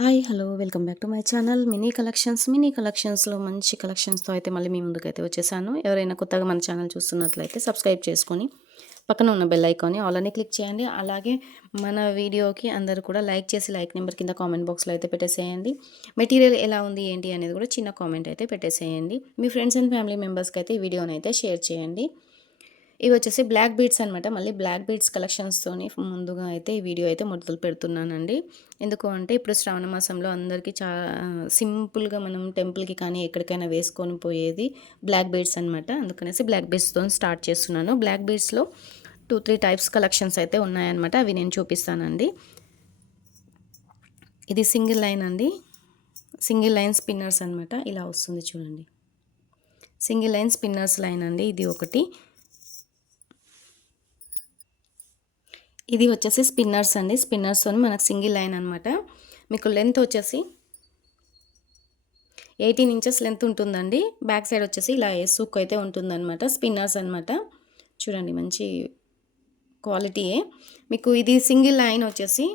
Hi hello welcome back to my channel. Mini collections mini కలెక్షన్స్లో మంచి కలెక్షన్స్తో అయితే మళ్ళీ మీ ముందుకైతే వచ్చేసాను. ఎవరైనా కొత్తగా మన ఛానల్ చూస్తున్నట్లయితే సబ్స్క్రైబ్ చేసుకొని పక్కన ఉన్న బెల్ ఐకాన్ని ఆల్ అని క్లిక్ చేయండి. అలాగే మన వీడియోకి అందరూ కూడా లైక్ చేసి లైక్ నెంబర్ కింద కామెంట్ బాక్స్లో అయితే పెట్టేసేయండి. మెటీరియల్ ఎలా ఉంది ఏంటి అనేది కూడా చిన్న కామెంట్ అయితే పెట్టేసేయండి. మీ ఫ్రెండ్స్ అండ్ ఫ్యామిలీ మెంబర్స్కి అయితే ఈ వీడియోని అయితే షేర్ చేయండి. ఇవి వచ్చేసి బ్లాక్ బీడ్స్ అనమాట మళ్ళీ బ్లాక్ బీడ్స్ కలెక్షన్స్తోని ముందుగా అయితే ఈ వీడియో అయితే మొదలు పెడుతున్నానండి. ఎందుకు అంటే ఇప్పుడు శ్రావణ మాసంలో అందరికీ చాలా సింపుల్గా మనం టెంపుల్కి కానీ ఎక్కడికైనా వేసుకొని పోయేది బ్లాక్ బీడ్స్ అనమాట అందుకనేసి బ్లాక్ బీడ్స్తో స్టార్ట్ చేస్తున్నాను. బ్లాక్ బీడ్స్లో టూ త్రీ టైప్స్ కలెక్షన్స్ అయితే ఉన్నాయన్నమాట. అవి నేను చూపిస్తానండి. ఇది సింగిల్ లైన్ అండి. సింగిల్ లైన్ స్పిన్నర్స్ అనమాట ఇలా వస్తుంది చూడండి. సింగిల్ లైన్ స్పిన్నర్స్ లైన్ అండి. ఇది ఒకటి. ఇది వచ్చేసి స్పిన్నర్స్ అండి. స్పిన్నర్స్తో మనకు సింగిల్ లైన్ అనమాట మీకు లెంత్ వచ్చేసి ఎయిటీన్ ఇంచెస్ లెంత్ ఉంటుందండి. బ్యాక్ సైడ్ వచ్చేసి ఇలా ఎసుక్ అయితే ఉంటుందన్నమాట. స్పిన్నర్స్ అనమాట చూడండి మంచి క్వాలిటీయే మీకు ఇది సింగిల్ లైన్ వచ్చేసి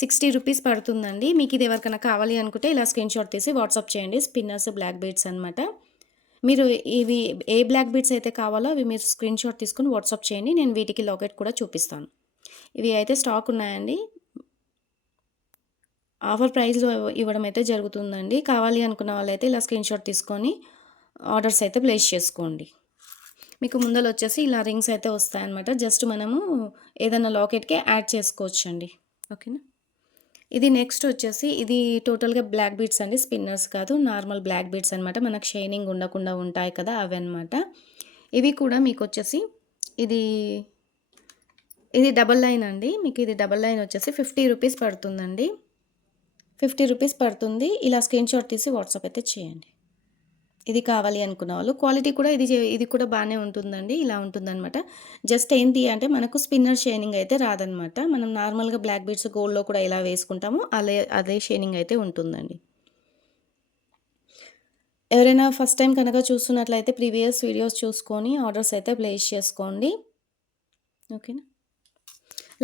సిక్స్టీ రూపీస్ పడుతుందండి. మీకు ఇది ఎవరికైనా కావాలి అనుకుంటే ఇలా స్క్రీన్ షాట్ తీసి వాట్సాప్ చేయండి. స్పిన్నర్స్ బ్లాక్ బీడ్స్ అనమాట మీరు ఇవి ఏ బ్లాక్ బీడ్స్ అయితే కావాలో అవి మీరు స్క్రీన్ షాట్ తీసుకుని వాట్సాప్ చేయండి. నేను వీటికి లాకెట్ కూడా చూపిస్తాను. ఇవి అయితే స్టాక్ ఉన్నాయండి. ఆఫర్ ప్రైస్లో ఇవ్వడం అయితే జరుగుతుందండి. కావాలి అనుకున్న వాళ్ళైతే ఇలా స్క్రీన్ షాట్ తీసుకొని ఆర్డర్స్ అయితే ప్లేస్ చేసుకోండి. మీకు ముందర వచ్చేసి ఇలా రింగ్స్ అయితే వస్తాయన్నమాట. జస్ట్ మనము ఏదైనా లాకెట్కి యాడ్ చేసుకోవచ్చండి. ఓకేనా? ఇది నెక్స్ట్ వచ్చేసి ఇది టోటల్గా బ్లాక్ బీడ్స్ అండి. స్పిన్నర్స్ కాదు నార్మల్ బ్లాక్ బీడ్స్ అనమాట మనకు షైనింగ్ ఉండకుండా ఉంటాయి కదా అవి అనమాట ఇవి కూడా మీకు వచ్చేసి ఇది ఇది డబల్ లైన్ అండి. మీకు ఇది డబల్ లైన్ వచ్చేసి ఫిఫ్టీ రూపీస్ పడుతుందండి. ఫిఫ్టీ రూపీస్ పడుతుంది. ఇలా స్క్రీన్ షాట్ తీసి వాట్సాప్ అయితే చేయండి. ఇది కావాలి అనుకున్న వాళ్ళు. క్వాలిటీ కూడా ఇది ఇది కూడా బాగానే ఉంటుందండి. ఇలా ఉంటుందన్నమాట. జస్ట్ ఏంటి అంటే మనకు స్పిన్నర్ షైనింగ్ అయితే రాదనమాట మనం నార్మల్గా బ్లాక్ బీడ్స్ గోల్డ్లో కూడా ఎలా వేసుకుంటామో అదే అదే షైనింగ్ అయితే ఉంటుందండి. ఎవరైనా ఫస్ట్ టైం కనుక చూస్తున్నట్లయితే ప్రీవియస్ వీడియోస్ చూసుకొని ఆర్డర్స్ అయితే ప్లేస్ చేసుకోండి. ఓకేనా?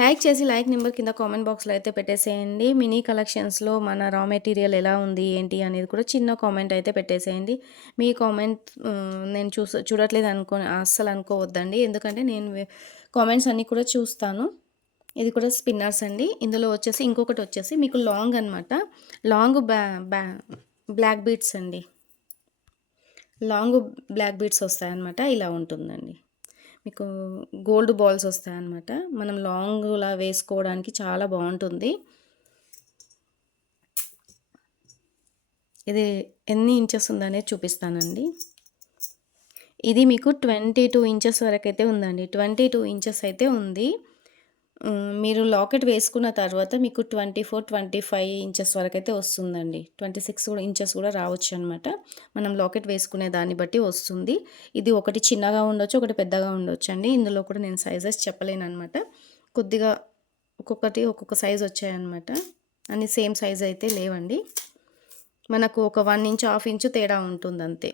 లైక్ చేసి లైక్ నెంబర్ కింద కామెంట్ బాక్స్లో అయితే పెట్టేసేయండి. మినీ కలెక్షన్స్లో మన రా మెటీరియల్ ఎలా ఉంది ఏంటి అనేది కూడా చిన్న కామెంట్ అయితే పెట్టేసేయండి. మీ కామెంట్ నేను చూస చూడట్లేదు అనుకో అస్సలు అనుకోవద్దండి. ఎందుకంటే నేను కామెంట్స్ అన్నీ కూడా చూస్తాను. ఇది కూడా స్పిన్నర్స్ అండి. ఇందులో వచ్చేసి ఇంకొకటి వచ్చేసి మీకు లాంగ్ అనమాట లాంగ్ బ్యా బ్యా బ్లాక్ బీట్స్ అండి. లాంగ్ బ్లాక్ బీట్స్ వస్తాయన్నమాట. ఇలా ఉంటుందండి. మీకు గోల్డ్ బాల్స్ వస్తాయన్నమాట. మనం లాంగ్లా వేసుకోవడానికి చాలా బాగుంటుంది. ఇది ఎన్ని ఇంచెస్ ఉందనేది చూపిస్తానండి. ఇది మీకు ట్వంటీ టూ ఇంచెస్ వరకు అయితే ఉందండి. ట్వంటీ టూ ఇంచెస్ అయితే ఉంది. మీరు లాకెట్ వేసుకున్న తర్వాత మీకు twenty four twenty five inches వరకు అయితే వస్తుందండి. ట్వంటీ సిక్స్ కూడా ఇంచెస్ కూడా రావచ్చు అనమాట మనం లాకెట్ వేసుకునే దాన్ని బట్టి వస్తుంది. ఇది ఒకటి చిన్నగా ఉండొచ్చు ఒకటి పెద్దగా ఉండొచ్చు అండి ఇందులో కూడా నేను సైజెస్ చెప్పలేను అనమాట కొద్దిగా ఒక్కొక్కటి ఒక్కొక్క సైజ్ వచ్చాయన్నమాట అన్ని సేమ్ సైజ్ అయితే లేవండి. మనకు ఒక వన్ ఇంచ్ హాఫ్ ఇంచు తేడా ఉంటుంది అంతే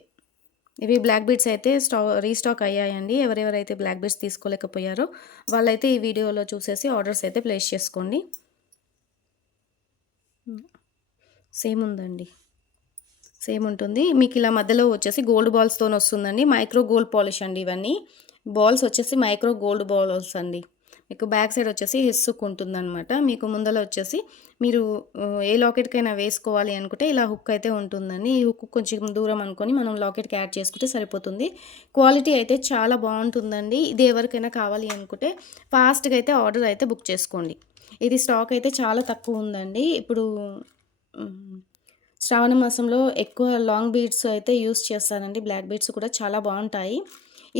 ఇవి బ్లాక్ బీడ్స్ అయితే స్టా రీస్టాక్ అయ్యాయండి. ఎవరెవరైతే బ్లాక్ బీడ్స్ తీసుకోలేకపోయారో వాళ్ళైతే ఈ వీడియోలో చూసేసి ఆర్డర్స్ అయితే ప్లేస్ చేసుకోండి. సేమ్ ఉందండి. సేమ్ ఉంటుంది. మీకు ఇలా మధ్యలో వచ్చేసి గోల్డ్ బాల్స్తో వస్తుందండి మైక్రో గోల్డ్ పాలిష్ అండి ఇవన్నీ. బాల్స్ వచ్చేసి మైక్రో గోల్డ్ బాల్స్ అండి. మీకు బ్యాక్ సైడ్ వచ్చేసి హిస్సుక్ ఉంటుందన్నమాట. మీకు ముందర వచ్చేసి మీరు ఏ లాకెట్కైనా వేసుకోవాలి అనుకుంటే ఇలా హుక్ అయితే ఉంటుందండి. ఈ హుక్ కొంచెం దూరం అనుకొని మనం లాకెట్కి యాడ్ చేసుకుంటే సరిపోతుంది. క్వాలిటీ అయితే చాలా బాగుంటుందండి. ఇది ఎవరికైనా కావాలి అనుకుంటే ఫాస్ట్గా అయితే ఆర్డర్ అయితే బుక్ చేసుకోండి. ఇది స్టాక్ అయితే చాలా తక్కువ ఉందండి. ఇప్పుడు శ్రావణ మాసంలో ఎక్కువ లాంగ్ బీడ్స్ అయితే యూస్ చేస్తారండి బ్లాక్ బీడ్స్ కూడా చాలా బాగుంటాయి.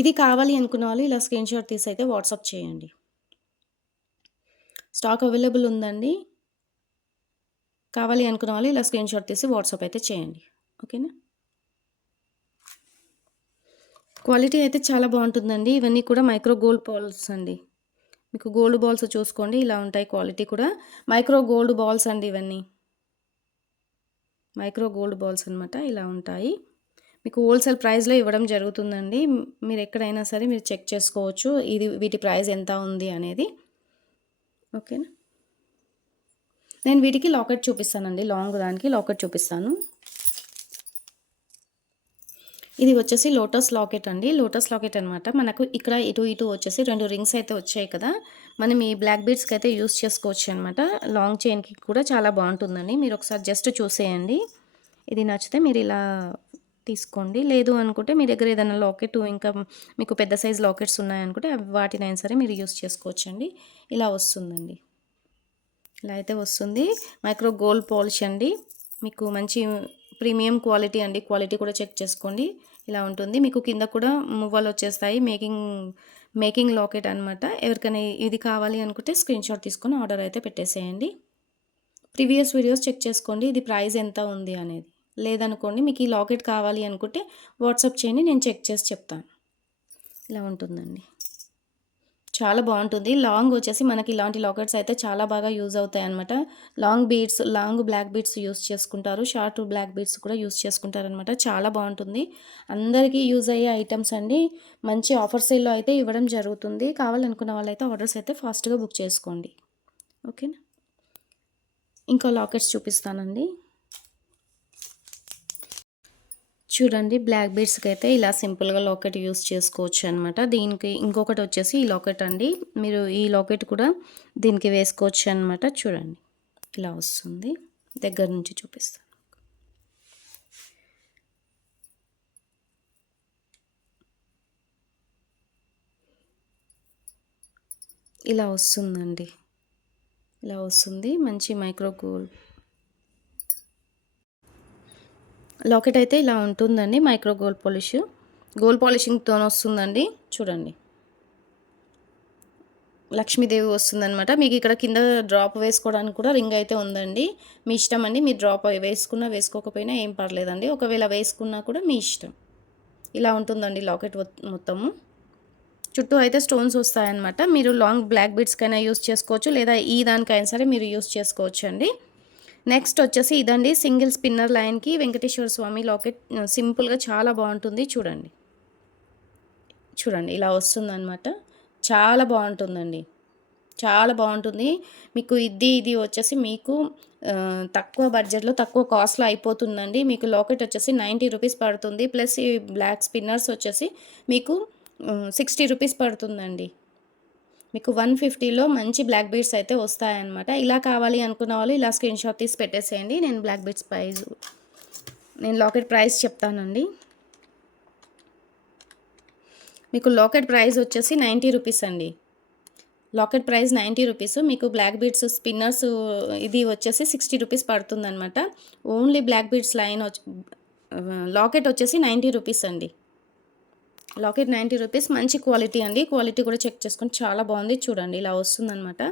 ఇది కావాలి అనుకున్న వాళ్ళు ఇలా స్క్రీన్ షాట్ తీసి అయితే వాట్సాప్ చేయండి. స్టాక్ అవైలబుల్ ఉందండి. కావాలి అనుకున్న వాళ్ళు ఇలా స్క్రీన్ షాట్ తీసి వాట్సాప్ అయితే చేయండి. ఓకేనా? క్వాలిటీ అయితే చాలా బాగుంటుందండి. ఇవన్నీ కూడా మైక్రో గోల్డ్ బాల్స్ అండి. మీకు గోల్డ్ బాల్స్ చూసుకోండి. ఇలా ఉంటాయి క్వాలిటీ కూడా. మైక్రో గోల్డ్ బాల్స్ అండి ఇవన్నీ. మైక్రో గోల్డ్ బాల్స్ అనమాట ఇలా ఉంటాయి. మీకు హోల్సేల్ ప్రైస్లో ఇవ్వడం జరుగుతుందండి. మీరు ఎక్కడైనా సరే మీరు చెక్ చేసుకోవచ్చు. ఇది వీటి ప్రైస్ ఎంత ఉంది అనేది. ఓకేనా? నేను వీటికి లాకెట్ చూపిస్తానండి లాంగ్ దానికి లాకెట్ చూపిస్తాను. ఇది వచ్చేసి లోటస్ లాకెట్ అండి. లోటస్ లాకెట్ అనమాట మనకు ఇక్కడ ఇటు ఇటు వచ్చేసి రెండు రింగ్స్ అయితే వచ్చాయి కదా. మనం ఈ బ్లాక్ బీడ్స్కి అయితే యూస్ చేసుకోవచ్చు అనమాట లాంగ్ చైన్కి కూడా చాలా బాగుంటుందండి. మీరు ఒకసారి జస్ట్ చూసేయండి. ఇది నచ్చితే మీరు ఇలా తీసుకోండి. లేదు అనుకుంటే మీ దగ్గర ఏదైనా లాకెట్ ఇంకా మీకు పెద్ద సైజ్ లాకెట్స్ ఉన్నాయనుకుంటే వాటినైనా సరే మీరు యూస్ చేసుకోవచ్చండి. ఇలా వస్తుందండి. ఇలా అయితే వస్తుంది. మైక్రో గోల్డ్ పాలిష్ అండి. మీకు మంచి ప్రీమియం క్వాలిటీ అండి. క్వాలిటీ కూడా చెక్ చేసుకోండి. ఇలా ఉంటుంది. మీకు కింద కూడా మువ్వలు వచ్చేస్తాయి. మేకింగ్ మేకింగ్ లాకెట్ అనమాట ఎవరికైనా ఇది కావాలి అనుకుంటే స్క్రీన్ షాట్ తీసుకొని ఆర్డర్ అయితే పెట్టేసేయండి. ప్రీవియస్ వీడియోస్ చెక్ చేసుకోండి. ఇది ప్రైస్ ఎంత ఉంది అనేది. లేదనుకోండి మీకు ఈ లాకెట్ కావాలి అనుకుంటే వాట్సాప్ చేయండి నేను చెక్ చేసి చెప్తాను. ఇలా ఉంటుందండి. చాలా బాగుంటుంది. లాంగ్ వచ్చేసి మనకి ఇలాంటి లాకెట్స్ అయితే చాలా బాగా యూజ్ అవుతాయి అనమాట long beads long black beads use చేసుకుంటారు. షార్ట్ బ్లాక్ బీడ్స్ కూడా యూస్ చేసుకుంటారనమాట చాలా బాగుంటుంది. అందరికీ యూజ్ అయ్యే ఐటమ్స్ అండి. మంచి ఆఫర్ సేల్లో అయితే ఇవ్వడం జరుగుతుంది. కావాలనుకున్న వాళ్ళైతే ఆర్డర్స్ అయితే ఫాస్ట్గా బుక్ చేసుకోండి. ఓకేనా? ఇంకా లాకెట్స్ చూపిస్తానండి. చూడండి బ్లాక్ బీడ్స్కి అయితే ఇలా సింపుల్గా లాకెట్ యూస్ చేసుకోవచ్చు అనమాట దీనికి ఇంకొకటి వచ్చేసి ఈ లాకెట్ అండి. మీరు ఈ లాకెట్ కూడా దీనికి వేసుకోవచ్చు అనమాట చూడండి ఇలా వస్తుంది. దగ్గర నుంచి చూపిస్తాను. ఇలా వస్తుందండి. ఇలా వస్తుంది. మంచి మైక్రో గోల్డ్ లాకెట్ అయితే ఇలా ఉంటుందండి మైక్రో గోల్డ్ పాలిష్. గోల్డ్ పాలిషింగ్తో వస్తుందండి. చూడండి. లక్ష్మీదేవి వస్తుందనమాట మీకు ఇక్కడ కింద డ్రాప్ వేసుకోవడానికి కూడా రింగ్ అయితే ఉందండి. మీ ఇష్టం అండి మీరు డ్రాప్ వేసుకున్నా వేసుకోకపోయినా ఏం పర్లేదండి. ఒకవేళ వేసుకున్నా కూడా మీ ఇష్టం. ఇలా ఉంటుందండి లాకెట్ మొత్తము. చుట్టూ అయితే స్టోన్స్ వస్తాయన్నమాట. మీరు లాంగ్ బ్లాక్ బీడ్స్కైనా యూస్ చేసుకోవచ్చు లేదా ఈ దానికైనా సరే మీరు యూస్ చేసుకోవచ్చు అండి నెక్స్ట్ వచ్చేసి ఇదండి సింగిల్ స్పిన్నర్ లైన్కి వెంకటేశ్వర స్వామి లాకెట్. సింపుల్గా చాలా బాగుంటుంది. చూడండి. చూడండి ఇలా వస్తుందన్నమాట. చాలా బాగుంటుందండి. చాలా బాగుంటుంది. మీకు ఇది ఇది వచ్చేసి మీకు తక్కువ బడ్జెట్లో తక్కువ కాస్ట్లో అయిపోతుందండి. మీకు లాకెట్ వచ్చేసి నైంటీ రూపీస్ పడుతుంది. ప్లస్ ఈ బ్లాక్ స్పిన్నర్స్ వచ్చేసి మీకు సిక్స్టీ రూపీస్ పడుతుందండి. మీకు వన్ ఫిఫ్టీలో మంచి బ్లాక్ బీడ్స్ అయితే వస్తాయన్నమాట. ఇలా కావాలి అనుకున్న వాళ్ళు ఇలా స్క్రీన్ షాట్ తీసి పెట్టేసేయండి. నేను బ్లాక్ బీడ్స్ ప్రైజ్ నేను లాకెట్ ప్రైస్ చెప్తానండి. మీకు లాకెట్ ప్రైస్ వచ్చేసి నైంటీ రూపీస్ అండి. Locket price ninety rupees. మీకు బ్లాక్ బీడ్స్ స్పిన్నర్స్ ఇది వచ్చేసి sixty rupees పడుతుందన్నమాట. Only black beads line locket వచ్చేసి నైంటీ రూపీస్ అండి. Locket ninety rupees. మంచి క్వాలిటీ అండి. క్వాలిటీ కూడా చెక్ చేసుకొని చాలా బాగుంది. చూడండి ఇలా వస్తుందన్నమాట.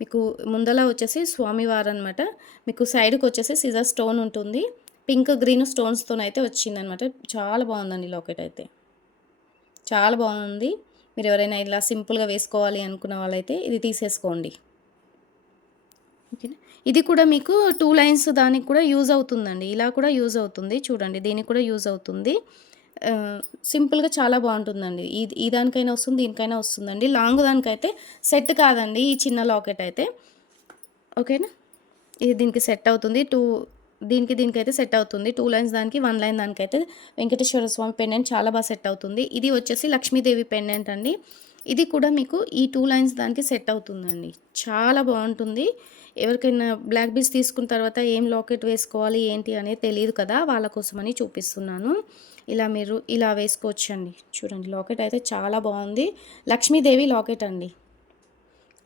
మీకు ముందల వచ్చేసి స్వామివారు అనమాట మీకు సైడ్కి వచ్చేసి సిజర్ స్టోన్ ఉంటుంది. పింక్ గ్రీన్ స్టోన్స్తో అయితే వచ్చిందనమాట చాలా బాగుందండి లాకెట్ అయితే. చాలా బాగుంది. మీరు ఎవరైనా ఇలా సింపుల్గా వేసుకోవాలి అనుకున్న వాళ్ళైతే ఇది తీసేసుకోండి. ఓకేనా? ఇది కూడా మీకు టూ లైన్స్ దానికి కూడా యూజ్ అవుతుందండి. ఇలా కూడా యూజ్ అవుతుంది. చూడండి దీనికి కూడా యూజ్ అవుతుంది. సింపుల్గా చాలా బాగుంటుందండి. ఇది ఈ దానికైనా వస్తుంది దీనికైనా వస్తుందండి. లాంగ్ దానికైతే సెట్ కాదండి ఈ చిన్న లాకెట్ అయితే. ఓకేనా? ఇది దీనికి సెట్ అవుతుంది. టూ దీనికి దీనికి అయితే సెట్ అవుతుంది. టూ లైన్స్ దానికి వన్ లైన్ దానికైతే వెంకటేశ్వర స్వామి పెండెంట్ చాలా బాగా సెట్ అవుతుంది. ఇది వచ్చేసి లక్ష్మీదేవి పెండెంట్ అండి. ఇది కూడా మీకు ఈ టూ లైన్స్ దానికి సెట్ అవుతుందండి. చాలా బాగుంటుంది. ఎవరికైనా బ్లాక్ బీస్ తీసుకున్న తర్వాత ఏం లాకెట్ వేసుకోవాలి ఏంటి అనేది తెలియదు కదా. వాళ్ళ కోసమని చూపిస్తున్నాను. ఇలా మీరు ఇలా వేసుకోవచ్చు అండి చూడండి లాకెట్ అయితే చాలా బాగుంది. లక్ష్మీదేవి లాకెట్ అండి.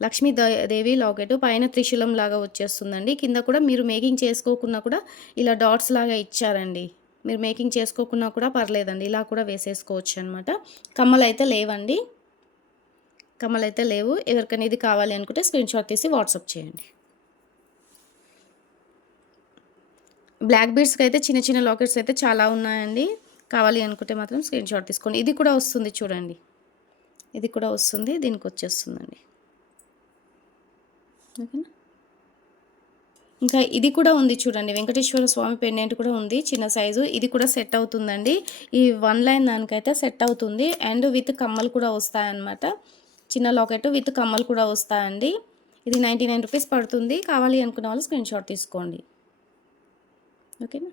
లక్ష్మీ దేవి లాకెట్ పైన త్రిశూలం లాగా వచ్చేస్తుందండి. కింద కూడా మీరు మేకింగ్ చేసుకోకున్నా కూడా ఇలా డాట్స్ లాగా ఇచ్చారండి. మీరు మేకింగ్ చేసుకోకున్నా కూడా పర్లేదండి. ఇలా కూడా వేసేసుకోవచ్చు అనమాట కమ్మలు అయితే లేవండి. కమ్మలు అయితే లేవు. ఎవరికైనా ఇది కావాలి అనుకుంటే స్క్రీన్ షాట్ తీసి వాట్సాప్ చేయండి. బ్లాక్ బీడ్స్కి అయితే చిన్న చిన్న లాకెట్స్ అయితే చాలా ఉన్నాయండి. కావాలి అనుకుంటే మాత్రం స్క్రీన్ షాట్ తీసుకోండి. ఇది కూడా వస్తుంది చూడండి. ఇది కూడా వస్తుంది. దీనికి వచ్చేస్తుందండి. ఓకేనా? ఇంకా ఇది కూడా ఉంది చూడండి. వెంకటేశ్వర స్వామి పెండెంట్ కూడా ఉంది. చిన్న సైజు ఇది కూడా సెట్ అవుతుందండి. ఈ వన్ లైన్ దానికైతే సెట్ అవుతుంది. అండ్ విత్ కమ్మలు కూడా వస్తాయన్నమాట. చిన్న లాకెట్ విత్ కమ్మలు కూడా వస్తాయండి. ఇది నైంటీ నైన్ రూపీస్ పడుతుంది. కావాలి అనుకున్న వాళ్ళు స్క్రీన్ షాట్ తీసుకోండి. ఓకేనా?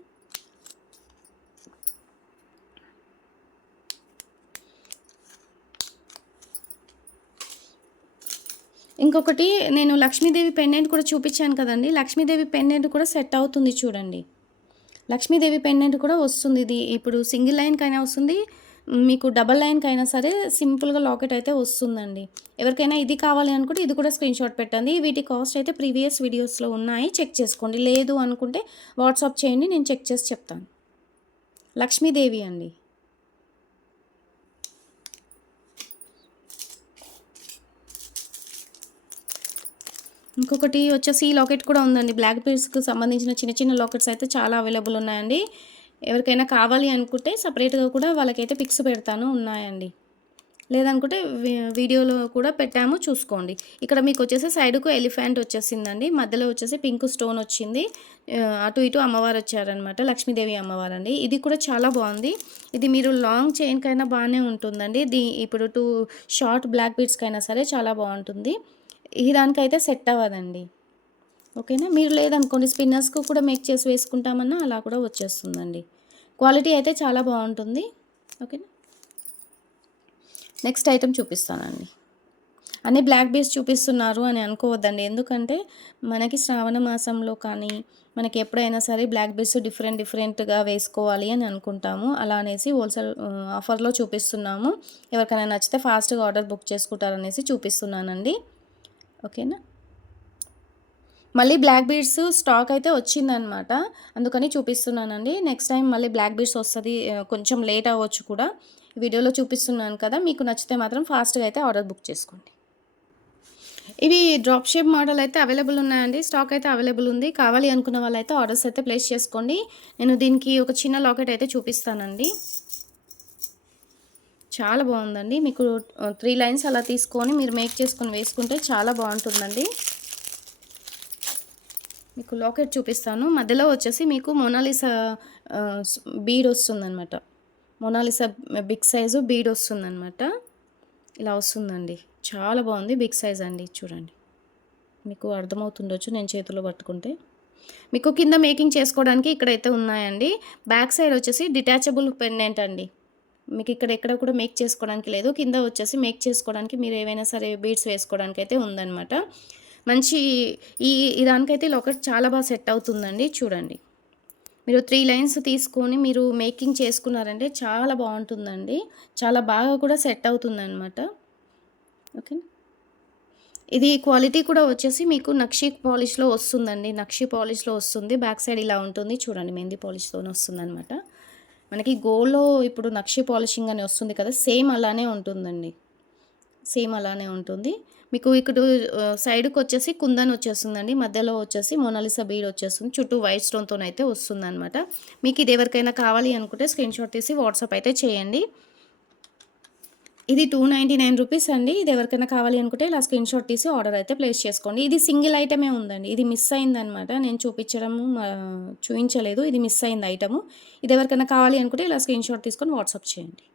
ఇంకొకటి నేను లక్ష్మీదేవి పెండెంట్ కూడా చూపించాను కదండి. లక్ష్మీదేవి పెండెంట్ కూడా సెట్ అవుతుంది చూడండి. లక్ష్మీదేవి పెండెంట్ కూడా వస్తుంది. ఇది ఇప్పుడు సింగిల్ లైన్కైనా వస్తుంది. మీకు డబల్ లైన్కి అయినా సరే సింపుల్గా లాకెట్ అయితే వస్తుందండి. ఎవరికైనా ఇది కావాలి అనుకుంటే ఇది కూడా స్క్రీన్ షాట్ పెట్టండి. వీటి కాస్ట్ అయితే ప్రీవియస్ వీడియోస్లో ఉన్నాయి. చెక్ చేసుకోండి. లేదు అనుకుంటే వాట్సాప్ చేయండి. నేను చెక్ చేసి చెప్తాను. లక్ష్మీదేవి అండి. ఇంకొకటి వచ్చేసి ఈ లాకెట్ కూడా ఉందండి. బ్లాక్ బీడ్స్కి సంబంధించిన చిన్న చిన్న లాకెట్స్ అయితే చాలా అవైలబుల్ ఉన్నాయండి. ఎవరికైనా కావాలి అనుకుంటే సపరేట్గా కూడా వాళ్ళకైతే పిక్స్ పెడతాను ఉన్నాయండి. లేదనుకుంటే వీ- వీడియోలో కూడా పెట్టాము చూసుకోండి. ఇక్కడ మీకు వచ్చేసి సైడ్కు ఎలిఫెంట్ వచ్చేసిందండి. మధ్యలో వచ్చేసి పింక్ స్టోన్ వచ్చింది. అటు ఇటు అమ్మవారు వచ్చారనమాట లక్ష్మీదేవి అమ్మవారు అండి ఇది కూడా చాలా బాగుంది. ఇది మీరు లాంగ్ చైన్కైనా బాగానే ఉంటుందండి. దీ ఇప్పుడు టూ షార్ట్ బ్లాక్ బీట్స్కైనా సరే చాలా బాగుంటుంది. ఈ దానికైతే సెట్ అవ్వదండి. ఓకేనా? మీరు లేదనుకోండి స్పిన్నర్స్కు కూడా మేక్ చేసి వేసుకుంటామన్నా అలా కూడా వచ్చేస్తుందండి. క్వాలిటీ అయితే చాలా బాగుంటుంది. ఓకేనా? నెక్స్ట్ ఐటెం చూపిస్తానండి. అన్ని బ్లాక్ బేస్ చూపిస్తున్నారు అని అనుకోవద్దండి. ఎందుకంటే మనకి శ్రావణ మాసంలో కానీ మనకి ఎప్పుడైనా సరే బ్లాక్ బేస్ డిఫరెంట్ డిఫరెంట్గా వేసుకోవాలి అని అనుకుంటాము. అలా అనేసి హోల్సేల్ ఆఫర్లో చూపిస్తున్నాము. ఎవరికైనా నచ్చితే ఫాస్ట్గా ఆర్డర్ బుక్ చేసుకుంటారనేసి చూపిస్తున్నానండి. ఓకేనా? మళ్ళీ బ్లాక్ బీడ్స్ స్టాక్ అయితే వచ్చిందనమాట అందుకని చూపిస్తున్నానండి. నెక్స్ట్ టైం మళ్ళీ బ్లాక్ బీడ్స్ వస్తుంది కొంచెం లేట్ అవ్వచ్చు కూడా. వీడియోలో చూపిస్తున్నాను కదా మీకు నచ్చితే మాత్రం ఫాస్ట్గా అయితే ఆర్డర్ బుక్ చేసుకోండి. ఇవి డ్రాప్ షేప్ మోడల్ అయితే అవైలబుల్ ఉన్నాయండి. స్టాక్ అయితే అవైలబుల్ ఉంది. కావాలి అనుకున్న వాళ్ళైతే ఆర్డర్స్ అయితే ప్లేస్ చేసుకోండి. నేను దీనికి ఒక చిన్న లాకెట్ అయితే చూపిస్తానండి. చాలా బాగుందండి. మీకు త్రీ లైన్స్ అలా తీసుకొని మీరు మేక్ చేసుకొని వేసుకుంటే చాలా బాగుంటుందండి. మీకు లాకెట్ చూపిస్తాను. మధ్యలో వచ్చేసి మీకు మొనాలిసా బీడ్ వస్తుందన్నమాట. Mona Lisa big size bead వస్తుందన్నమాట. ఇలా వస్తుందండి. చాలా బాగుంది. బిగ్ సైజ్ అండి. చూడండి. మీకు అర్థమవుతుండొచ్చు నేను చేతిలో పట్టుకుంటే. మీకు కింద మేకింగ్ చేసుకోవడానికి ఇక్కడైతే ఉన్నాయండి. బ్యాక్ సైడ్ వచ్చేసి డిటాచబుల్ పెండెంట్ అండి. మీకు ఇక్కడ ఎక్కడ కూడా మేక్ చేసుకోవడానికి లేదు. కింద వచ్చేసి మేక్ చేసుకోవడానికి మీరు ఏవైనా సరే బీడ్స్ వేసుకోవడానికి అయితే ఉందన్నమాట. మంచి ఈ దానికైతే ఒకటి చాలా బాగా సెట్ అవుతుందండి. చూడండి. మీరు త్రీ లైన్స్ తీసుకొని మీరు మేకింగ్ చేసుకున్నారంటే చాలా బాగుంటుందండి. చాలా బాగా కూడా సెట్ అవుతుందన్నమాట. ఓకే ఇది క్వాలిటీ కూడా వచ్చేసి మీకు నక్షి పాలిష్లో వస్తుందండి. నక్షి పాలిష్లో వస్తుంది. బ్యాక్ సైడ్ ఇలా ఉంటుంది. చూడండి మెహందీ పాలిష్తో వస్తుంది అనమాట మనకి గోల్డ్లో ఇప్పుడు నక్షి పాలిషింగ్ అని వస్తుంది కదా సేమ్ అలానే ఉంటుందండి. సేమ్ అలానే ఉంటుంది. మీకు ఇక్కడ సైడ్కి వచ్చేసి కుందన్ వచ్చేస్తుందండి మధ్యలో వచ్చేసి మోనాలిసా బీడ్ వచ్చేస్తుంది చుట్టూ వైట్ స్టోన్తో అయితే వస్తుంది అనమాట మీకు ఇది ఎవరికైనా కావాలి అనుకుంటే స్క్రీన్ షాట్ తీసి వాట్సాప్ అయితే చేయండి. ఇది టూ నైంటీ నైన్ రూపీస్ అండి. ఇది ఎవరికైనా కావాలి అనుకుంటే ఇలా స్క్రీన్ షాట్ తీసి ఆర్డర్ అయితే ప్లేస్ చేసుకోండి. ఇది సింగిల్ ఐటమే ఉందండి. ఇది మిస్ అయిందనమాట నేను చూపించడము చూపించలేదు. ఇది మిస్ అయింది ఐటము ఇది ఎవరికైనా కావాలి అనుకుంటే ఇలా స్క్రీన్ షాట్ తీసుకొని వాట్సాప్ చేయండి.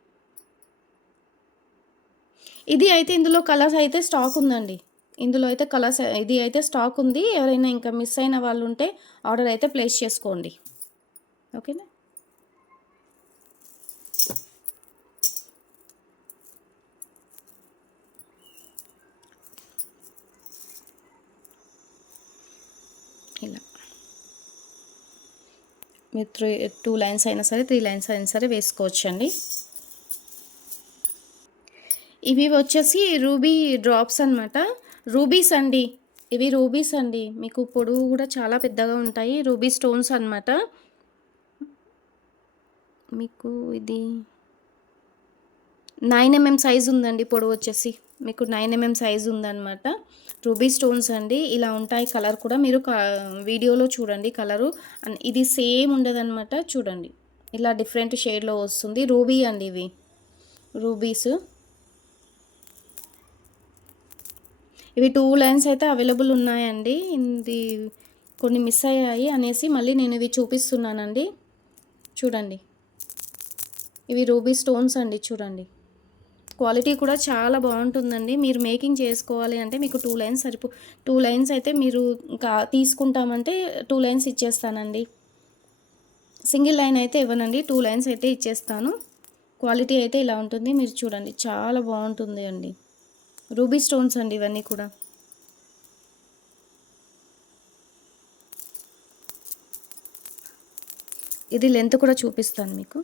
ఇది అయితే ఇందులో కలర్స్ అయితే స్టాక్ ఉందండి. ఇందులో అయితే కలర్స్ ఇది అయితే స్టాక్ ఉంది. ఎవరైనా ఇంకా మిస్ అయిన వాళ్ళు ఉంటే ఆర్డర్ అయితే ప్లేస్ చేసుకోండి. ఓకేనా ఇలా మీరు త్రీ టూ లైన్స్ అయినా సరే త్రీ లైన్స్ అయినా సరే వేసుకోవచ్చండి. ఇవి వచ్చేసి రూబీ డ్రాప్స్ అన్నమాట. రూబీస్ అండి. ఇవి రూబీస్ అండి. మీకు పొడవు కూడా చాలా పెద్దగా ఉంటాయి. రూబీ స్టోన్స్ అన్నమాట. మీకు ఇది నైన్ ఎంఎం సైజ్ ఉందండి పొడవు వచ్చేసి. మీకు నైన్ ఎంఎం సైజ్ ఉందన్నమాట. రూబీ స్టోన్స్ అండి. ఇలా ఉంటాయి కలర్ కూడా. మీరు వీడియోలో చూడండి కలరు ఇది సేమ్ ఉండదన్నమాట. చూడండి. ఇలా డిఫరెంట్ షేడ్లో వస్తుంది. రూబీ అండి ఇవి. రూబీస్ ఇవి టూ లైన్స్ అయితే అవైలబుల్ ఉన్నాయండి. ఇది కొన్ని మిస్ అయ్యాయి అనేసి మళ్ళీ నేను ఇవి చూపిస్తున్నానండి. చూడండి. ఇవి రూబీ స్టోన్స్ అండి. చూడండి. క్వాలిటీ కూడా చాలా బాగుంటుందండి. మీరు మేకింగ్ చేసుకోవాలి అంటే మీకు టూ లైన్స్ సరిపో టూ లైన్స్ అయితే మీరు కా తీసుకుంటామంటే టూ లైన్స్ ఇచ్చేస్తానండి. సింగిల్ లైన్ అయితే ఇవ్వనండి టూ లైన్స్ అయితే ఇచ్చేస్తాను. క్వాలిటీ అయితే ఇలా ఉంటుంది. మీరు చూడండి చాలా బాగుంటుంది అండి. రూబీ స్టోన్స్ అండి ఇవన్నీ కూడా. ఇది లెంత్ కూడా చూపిస్తాను మీకు.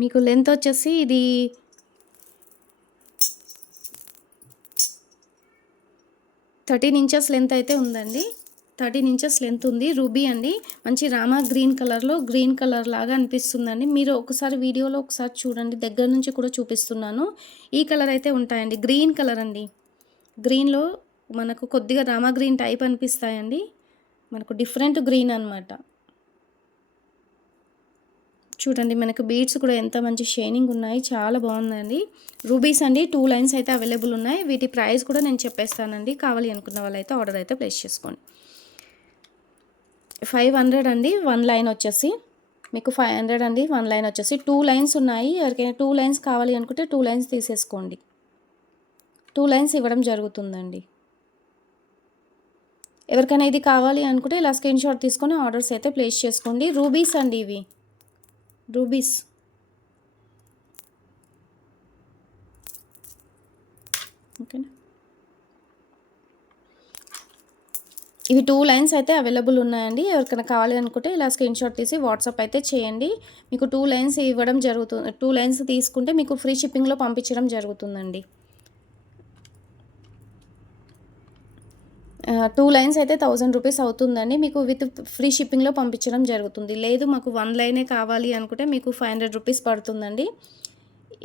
మీకు లెంత్ వచ్చేసి ఇది థర్టీన్ ఇంచెస్ లెంత్ అయితే ఉందండి. థర్టీన్ ఇంచెస్ లెంత్ ఉంది. రూబీ అండి. మంచి రామా గ్రీన్ కలర్లో గ్రీన్ కలర్ లాగా అనిపిస్తుందండి. మీరు ఒకసారి వీడియోలో ఒకసారి చూడండి. దగ్గర నుంచి కూడా చూపిస్తున్నాను. ఈ కలర్ అయితే ఉంటాయండి. గ్రీన్ కలర్ అండి. గ్రీన్లో మనకు కొద్దిగా రామా గ్రీన్ టైప్ అనిపిస్తాయండి. మనకు డిఫరెంట్ గ్రీన్ అనమాట చూడండి మనకు బీడ్స్ కూడా ఎంత మంచి షైనింగ్ ఉన్నాయి చాలా బాగుందండి. రూబీస్ అండి టూ లైన్స్ అయితే అవైలబుల్ ఉన్నాయి. వీటి ప్రైస్ కూడా నేను చెప్పేస్తానండి. కావాలి అనుకున్న వాళ్ళైతే ఆర్డర్ అయితే ప్లేస్ చేసుకోండి. ఫైవ్ హండ్రెడ్ అండి వన్ లైన్ వచ్చేసి. మీకు ఫైవ్ హండ్రెడ్ అండి వన్ లైన్ వచ్చేసి. టూ లైన్స్ ఉన్నాయి. ఎవరికైనా టూ లైన్స్ కావాలి అనుకుంటే టూ లైన్స్ తీసేసుకోండి. టూ లైన్స్ ఇవ్వడం జరుగుతుందండి. ఎవరికైనా ఇది కావాలి అనుకుంటే ఇలా స్క్రీన్ షాట్ తీసుకొని ఆర్డర్స్ అయితే ప్లేస్ చేసుకోండి. రూబీస్ అండి ఇవి. రూబీస్. ఓకేనా? ఇవి టూ లైన్స్ అయితే అవైలబుల్ ఉన్నాయండి. ఎవరికైనా కావాలి అనుకుంటే ఇలా స్క్రీన్ షాట్ తీసి వాట్సాప్ అయితే చేయండి. మీకు టూ లైన్స్ ఇవ్వడం జరుగుతుంది టూ లైన్స్ తీసుకుంటే మీకు ఫ్రీ షిప్పింగ్లో పంపించడం జరుగుతుందండి. టూ లైన్స్ అయితే థౌజండ్ రూపీస్ అవుతుందండి. మీకు విత్ ఫ్రీ షిప్పింగ్లో పంపించడం జరుగుతుంది. లేదు మాకు వన్ లైనే కావాలి అనుకుంటే మీకు ఫైవ్ హండ్రెడ్ రూపీస్ పడుతుందండి.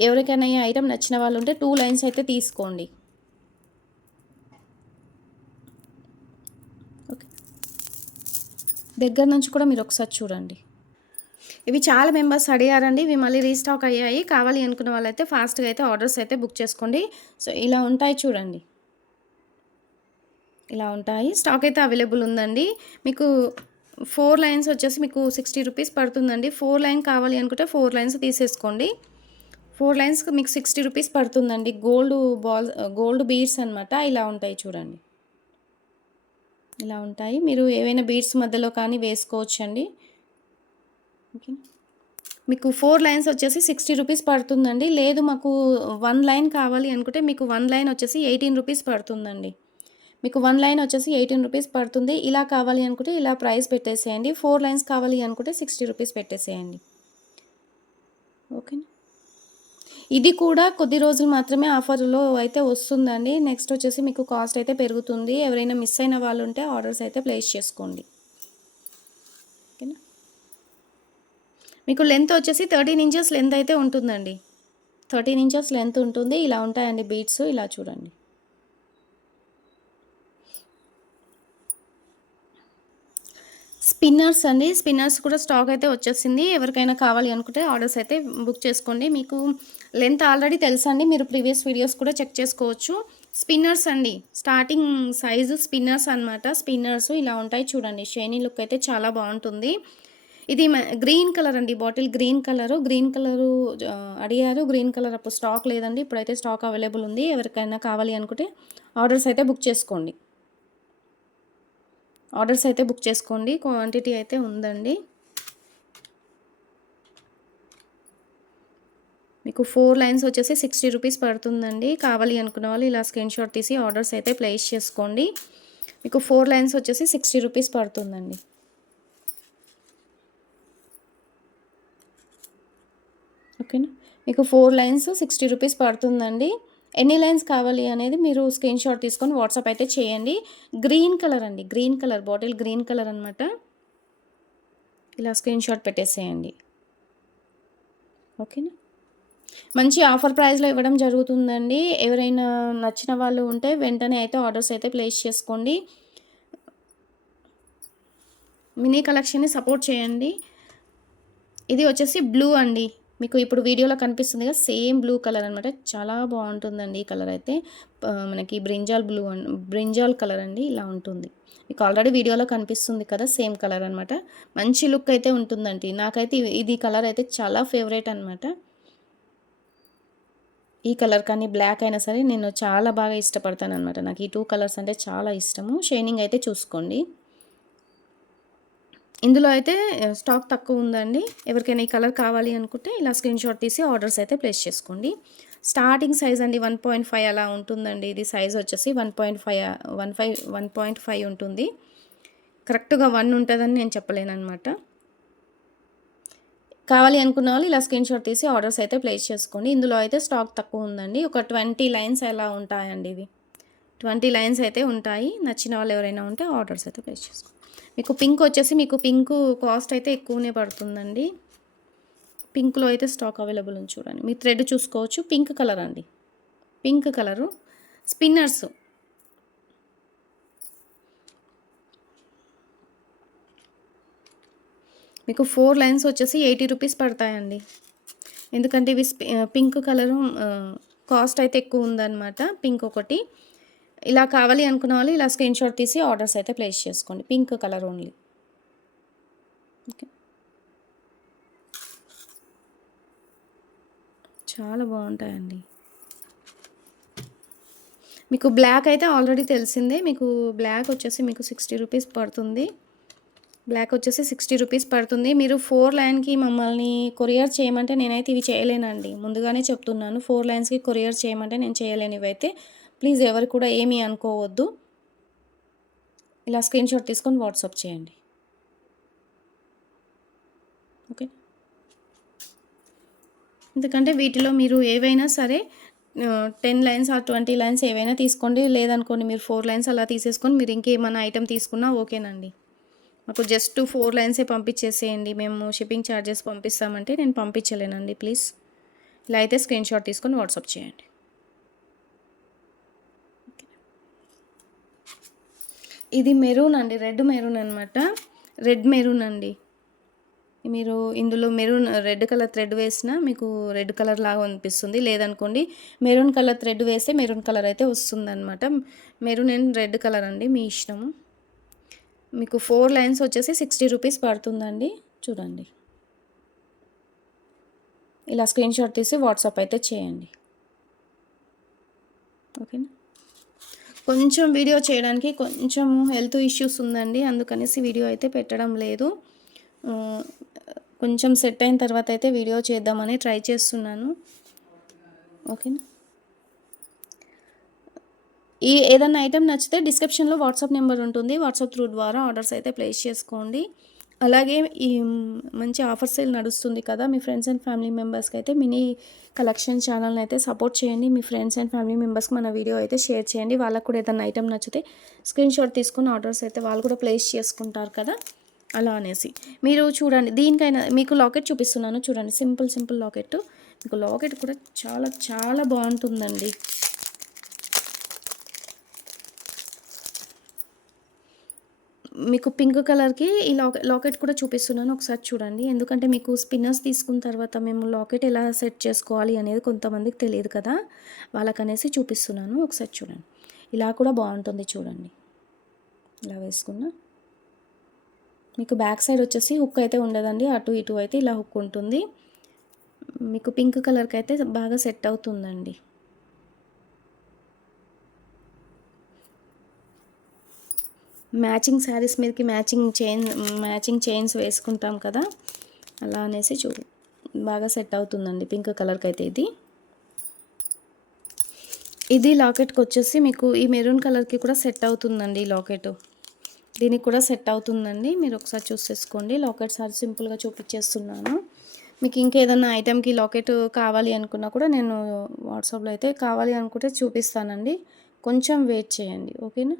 ఎవరికైనా ఈ ఐటెం నచ్చిన వాళ్ళు ఉంటే టూ లైన్స్ అయితే తీసుకోండి. ఓకే దగ్గర నుంచి కూడా మీరు ఒకసారి చూడండి. ఇవి చాలా మెంబర్స్ అడిగారండి. ఇవి మళ్ళీ రీస్టాక్ అయ్యాయి. కావాలి అనుకున్న వాళ్ళైతే ఫాస్ట్గా అయితే ఆర్డర్స్ అయితే బుక్ చేసుకోండి. సో ఇలా ఉంటాయి చూడండి. ఇలా ఉంటాయి. స్టాక్ అయితే అవైలబుల్ ఉందండి. మీకు ఫోర్ లైన్స్ వచ్చేసి మీకు సిక్స్టీ రూపీస్ పడుతుందండి. ఫోర్ లైన్ కావాలి అనుకుంటే ఫోర్ లైన్స్ తీసేసుకోండి. ఫోర్ లైన్స్ మీకు సిక్స్టీ రూపీస్ పడుతుందండి. గోల్డ్ బాల్ గోల్డ్ బీడ్స్ అనమాట ఇలా ఉంటాయి చూడండి. ఇలా ఉంటాయి. మీరు ఏవైనా బీడ్స్ మధ్యలో కానీ వేసుకోవచ్చండి. ఓకే మీకు ఫోర్ లైన్స్ వచ్చేసి సిక్స్టీ రూపీస్ పడుతుందండి. లేదు మాకు వన్ లైన్ కావాలి అనుకుంటే మీకు వన్ లైన్ వచ్చేసి ఎయిటీన్ రూపీస్ పడుతుందండి. మీకు వన్ లైన్ వచ్చేసి ఎయిటీన్ రూపీస్ పడుతుంది. ఇలా కావాలి అనుకుంటే ఇలా ప్రైస్ పెట్టేసేయండి. ఫోర్ లైన్స్ కావాలి అనుకుంటే సిక్స్టీ రూపీస్ పెట్టేసేయండి. ఓకేనా? ఇది కూడా కొద్ది రోజులు మాత్రమే ఆఫర్లో అయితే వస్తుందండి. నెక్స్ట్ వచ్చేసి మీకు కాస్ట్ అయితే పెరుగుతుంది. ఎవరైనా మిస్ అయిన వాళ్ళు ఉంటే ఆర్డర్స్ అయితే ప్లేస్ చేసుకోండి. ఓకేనా? మీకు లెంత్ వచ్చేసి థర్టీన్ ఇంచెస్ లెంత్ అయితే ఉంటుందండి. థర్టీన్ ఇంచెస్ లెంత్ ఉంటుంది. ఇలా ఉంటాయండి బీట్స్ ఇలా చూడండి. స్పిన్నర్స్ అండి. స్పిన్నర్స్ కూడా స్టాక్ అయితే వచ్చేసింది. ఎవరికైనా కావాలి అనుకుంటే ఆర్డర్స్ అయితే బుక్ చేసుకోండి. మీకు లెంత్ ఆల్రెడీ తెలుసండి మీరు ప్రీవియస్ వీడియోస్ కూడా చెక్ చేసుకోవచ్చు. స్పిన్నర్స్ అండి. స్టార్టింగ్ సైజు స్పిన్నర్స్ అనమాట స్పిన్నర్స్ ఇలా ఉంటాయి చూడండి. షైనీ లుక్ అయితే చాలా బాగుంటుంది. ఇది గ్రీన్ కలర్ అండి. Bottle green colour. Green colour అడిగారు. గ్రీన్ కలర్ అప్పుడు స్టాక్ లేదండి. ఇప్పుడైతే స్టాక్ అవైలబుల్ ఉంది. ఎవరికైనా కావాలి అనుకుంటే ఆర్డర్స్ అయితే బుక్ చేసుకోండి. ఆర్డర్స్ అయితే బుక్ చేసుకోండి. క్వాంటిటీ అయితే ఉందండి. మీకు ఫోర్ లైన్స్ వచ్చేసి సిక్స్టీ రూపీస్ పడుతుందండి. కావాలి అనుకున్న వాళ్ళు ఇలా స్క్రీన్ షాట్ తీసి ఆర్డర్స్ అయితే ప్లేస్ చేసుకోండి. మీకు ఫోర్ లైన్స్ వచ్చేసి సిక్స్టీ రూపీస్ పడుతుందండి. ఓకేనా? మీకు ఫోర్ లైన్స్ సిక్స్టీ రూపీస్ పడుతుందండి. ఎన్ని లైన్స్ కావాలి అనేది మీరు స్క్రీన్ షాట్ తీసుకొని వాట్సాప్ అయితే చేయండి. గ్రీన్ కలర్ అండి green colour bottle green colour అనమాట ఇలా స్క్రీన్ షాట్ పెట్టేసేయండి. ఓకేనా? మంచి ఆఫర్ ప్రైస్లో ఇవ్వడం జరుగుతుందండి. ఎవరైనా నచ్చిన వాళ్ళు ఉంటే వెంటనే అయితే ఆర్డర్స్ అయితే ప్లేస్ చేసుకోండి. మినీ కలెక్షన్ని సపోర్ట్ చేయండి. ఇది వచ్చేసి బ్లూ అండి. మీకు ఇప్పుడు వీడియోలో కనిపిస్తుంది కదా సేమ్ బ్లూ కలర్ అనమాట చాలా బాగుంటుందండి ఈ కలర్ అయితే. మనకి బ్రింజాల్ బ్లూ బ్రింజాల్ కలర్ అండి ఇలా ఉంటుంది. మీకు ఆల్రెడీ వీడియోలో కనిపిస్తుంది కదా సేమ్ కలర్ అనమాట మంచి లుక్ అయితే ఉంటుందండి. నాకైతే ఇది కలర్ అయితే చాలా ఫేవరెట్ అనమాట ఈ కలర్ కానీ బ్లాక్ అయినా సరే నేను చాలా బాగా ఇష్టపడతాను అనమాట నాకు ఈ టూ కలర్స్ అంటే చాలా ఇష్టము. షైనింగ్ అయితే చూసుకోండి. ఇందులో అయితే స్టాక్ తక్కువ ఉందండి. ఎవరికైనా ఈ కలర్ కావాలి అనుకుంటే ఇలా స్క్రీన్ షాట్ తీసి ఆర్డర్స్ అయితే ప్లేస్ చేసుకోండి. స్టార్టింగ్ సైజ్ అండి వన్ పాయింట్ ఫైవ్ అలా ఉంటుందండి. ఇది సైజ్ వచ్చేసి one point five one five one point five ఉంటుంది. కరెక్ట్గా వన్ ఉంటుందని నేను చెప్పలేను అనమాట కావాలి అనుకున్న వాళ్ళు ఇలా స్క్రీన్ షాట్ తీసి ఆర్డర్స్ అయితే ప్లేస్ చేసుకోండి. ఇందులో అయితే స్టాక్ తక్కువ ఉందండి. ఒక ట్వంటీ లైన్స్ ఎలా ఉంటాయండి ఇవి? ట్వంటీ లైన్స్ అయితే ఉంటాయి. నచ్చిన వాళ్ళు ఎవరైనా ఉంటే ఆర్డర్స్ అయితే ప్లేస్ చేసుకోండి. మీకు పింక్ వచ్చేసి మీకు పింక్ కాస్ట్ అయితే ఎక్కువనే పడుతుందండి. పింక్లో అయితే స్టాక్ అవైలబుల్ ఉంది చూడండి. మీ థ్రెడ్ చూసుకోవచ్చు. పింక్ కలర్ అండి. పింక్ కలరు స్పిన్నర్స్ మీకు ఫోర్ లైన్స్ వచ్చేసి ఎయిటీ రూపీస్ పడతాయండి. ఎందుకంటే ఇవి స్పి- పింక్ కలరు కాస్ట్ అయితే ఎక్కువ ఉందన్నమాట. పింక్ ఒకటి. ఇలా కావాలి అనుకున్న వాళ్ళు ఇలా స్క్రీన్ షాట్ తీసి ఆర్డర్స్ అయితే ప్లేస్ చేసుకోండి. పింక్ కలర్ ఓన్లీ ఓకే చాలా బాగుంటాయండి. మీకు బ్లాక్ అయితే ఆల్రెడీ తెలిసిందే. మీకు బ్లాక్ వచ్చేసి మీకు సిక్స్టీ రూపీస్ పడుతుంది. బ్లాక్ వచ్చేసి సిక్స్టీ రూపీస్ పడుతుంది. మీరు ఫోర్ లైన్కి మమ్మల్ని కొరియర్ చేయమంటే నేనైతే ఇవి చేయలేనండి. ముందుగానే చెప్తున్నాను. ఫోర్ లైన్స్కి కొరియర్ చేయమంటే నేను చేయలేను ఇవైతే ప్లీజ్ ఎవరు కూడా ఏమీ అనుకోవద్దు. ఇలా స్క్రీన్ షాట్ తీసుకొని వాట్సాప్ చేయండి. ఓకే. ఎందుకంటే వీటిలో మీరు ఏవైనా సరే ten lines or twenty lines ఏవైనా తీసుకోండి. లేదనుకోండి మీరు ఫోర్ లైన్స్ అలా తీసేసుకొని మీరు ఇంకేమైనా ఐటెం తీసుకున్నా ఓకేనండి. మాకు జస్ట్ ఫోర్ లైన్సే పంపించేసేయండి. మేము షిప్పింగ్ ఛార్జెస్ పంపిస్తామంటే నేను పంపించలేనండి. ప్లీజ్. ఇలా అయితే స్క్రీన్ షాట్ తీసుకొని వాట్సాప్ చేయండి. ఇది మెరూన్ అండి రెడ్ మెరూన్ అనమాట రెడ్ మెరూన్ అండి. మీరు ఇందులో మెరూన్ రెడ్ కలర్ థ్రెడ్ వేసినా మీకు రెడ్ కలర్ లాగా అనిపిస్తుంది. లేదనుకోండి మెరూన్ కలర్ థ్రెడ్ వేస్తే మెరూన్ కలర్ అయితే వస్తుందన్నమాట. మెరూన్ అండ్ రెడ్ కలర్ అండి మీ ఇష్టము మీకు ఫోర్ లైన్స్ వచ్చేసి సిక్స్టీ రూపీస్ పడుతుందండి. చూడండి. ఇలా స్క్రీన్ షాట్ తీసి వాట్సాప్ అయితే చేయండి. ఓకేనా? కొంచెం వీడియో చేయడానికి కొంచెం హెల్త్ ఇష్యూస్ ఉందండి. అందుకనేసి వీడియో అయితే పెట్టడం లేదు. కొంచెం సెట్ అయిన తర్వాత అయితే వీడియో చేద్దామని ట్రై చేస్తున్నాను. ఓకేనా? ఈ ఏదైనా ఐటెం నచ్చితే డిస్క్రిప్షన్లో వాట్సాప్ నెంబర్ ఉంటుంది. వాట్సాప్ త్రూ ద్వారా ఆర్డర్స్ అయితే ప్లేస్ చేసుకోండి. అలాగే ఈ మంచి ఆఫర్ సేల్ నడుస్తుంది కదా మీ ఫ్రెండ్స్ అండ్ ఫ్యామిలీ మెంబర్స్కి అయితే మినీ కలెక్షన్ ఛానల్ని అయితే సపోర్ట్ చేయండి. మీ ఫ్రెండ్స్ అండ్ ఫ్యామిలీ మెంబర్స్కి మన వీడియో అయితే షేర్ చేయండి. వాళ్ళకు కూడా ఏదైనా ఐటెం నచ్చితే స్క్రీన్ షాట్ తీసుకుని ఆర్డర్స్ అయితే వాళ్ళు కూడా ప్లేస్ చేసుకుంటారు కదా. అలా అనేసి. మీరు చూడండి దీనికైనా మీకు లాకెట్ చూపిస్తున్నాను. చూడండి సింపుల్ సింపుల్ లాకెట్ మీకు లాకెట్ కూడా చాలా చాలా బాగుంటుందండి. మీకు పింక్ కలర్కి ఈ లాకెట్ లాకెట్ కూడా చూపిస్తున్నాను. ఒకసారి చూడండి. ఎందుకంటే మీకు స్పిన్నర్స్ తీసుకున్న తర్వాత మేము లాకెట్ ఎలా సెట్ చేసుకోవాలి అనేది కొంతమందికి తెలియదు కదా. వాళ్ళకనేసి చూపిస్తున్నాను. ఒకసారి చూడండి. ఇలా కూడా బాగుంటుంది చూడండి. ఇలా వేసుకున్నా. మీకు బ్యాక్ సైడ్ వచ్చేసి హుక్ అయితే ఉండదండి. అటు ఇటు అయితే ఇలా హుక్ ఉంటుంది. మీకు పింక్ కలర్కి అయితే బాగా సెట్ అవుతుందండి. మ్యాచింగ్ శారీస్ మీదకి మ్యాచింగ్ చైన్ మ్యాచింగ్ చైన్స్ వేసుకుంటాం కదా అలా అనేసి చూ బాగా సెట్ అవుతుందండి. పింక్ కలర్కి అయితే ఇది. ఇది లాకెట్కి వచ్చేసి మీకు ఈ మెరూన్ కలర్కి కూడా సెట్ అవుతుందండి ఈ లాకెట్. దీనికి కూడా సెట్ అవుతుందండి. మీరు ఒకసారి చూసేసుకోండి లాకెట్ సారీ సింపుల్గా చూపించేస్తున్నాను. మీకు ఇంకేదన్నా ఐటెంకి లాకెట్ కావాలి అనుకున్నా కూడా నేను వాట్సాప్లో అయితే కావాలి అనుకుంటే చూపిస్తానండి. కొంచెం వెయిట్ చేయండి. ఓకేనా?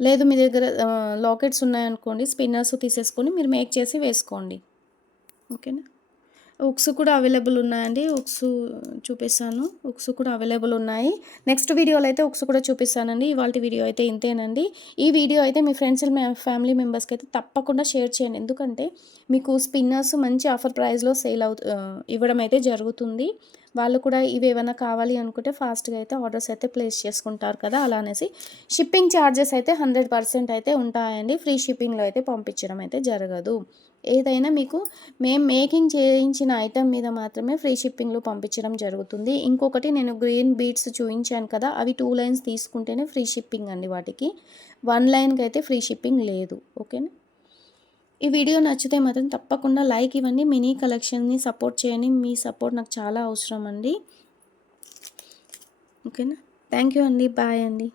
లేదు మీ దగ్గర లాకెట్స్ ఉన్నాయనుకోండి స్పిన్నర్స్ తీసేసుకొని మీరు మేక్ చేసి వేసుకోండి. ఓకేనా? ఉక్స్ కూడా అవైలబుల్ ఉన్నాయండి. ఉక్స్ చూపిస్తాను. ఉక్స్ కూడా అవైలబుల్ ఉన్నాయి. నెక్స్ట్ వీడియోలో అయితే ఉక్స్ కూడా చూపిస్తానండి. ఇవాళ వీడియో అయితే ఇంతేనండి. ఈ వీడియో అయితే మీ ఫ్రెండ్స్ ఫ్యామిలీ మెంబర్స్కి అయితే తప్పకుండా షేర్ చేయండి. ఎందుకంటే మీకు స్పిన్నర్స్ మంచి ఆఫర్ ప్రైస్లో సేల్ అవు ఇవ్వడం అయితే జరుగుతుంది. వాళ్ళు కూడా ఇవి ఏమైనా కావాలి అనుకుంటే ఫాస్ట్గా అయితే ఆర్డర్స్ అయితే ప్లేస్ చేసుకుంటారు కదా అలా అనేసి. షిప్పింగ్ ఛార్జెస్ అయితే హండ్రెడ్ పర్సెంట్ అయితే ఉంటాయండి. ఫ్రీ షిప్పింగ్లో అయితే పంపించడం అయితే జరగదు. ఏదైనా మీకు మేము మేకింగ్ చేయించిన ఐటెం మీద మాత్రమే ఫ్రీ షిప్పింగ్లో పంపించడం జరుగుతుంది. ఇంకొకటి నేను గ్రీన్ బీడ్స్ చూపించాను కదా అవి టూ లైన్స్ తీసుకుంటేనే ఫ్రీ షిప్పింగ్ అండి వాటికి. వన్ లైన్కి అయితే ఫ్రీ షిప్పింగ్ లేదు. ఓకేనా? ఈ వీడియో నచ్చితే మాత్రం తప్పకుండా లైక్ ఇవ్వండి మినీ కలెక్షన్ని సపోర్ట్ చేయండి. మీ సపోర్ట్ నాకు చాలా అవసరం అండి. ఓకేనా? థ్యాంక్ యూ అండి. బాయ్ అండి.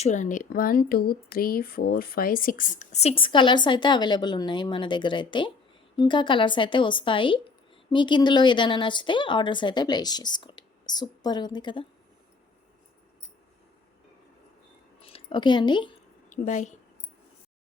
చూడండి. One two three four five six six colours అయితే అవైలబుల్ ఉన్నాయి మన దగ్గర అయితే. ఇంకా కలర్స్ అయితే వస్తాయి. మీకు ఇందులో ఏదైనా నచ్చితే ఆర్డర్స్ అయితే ప్లేస్ చేసుకోండి. సూపర్ ఉంది కదా? ఓకే అండి. బాయ్.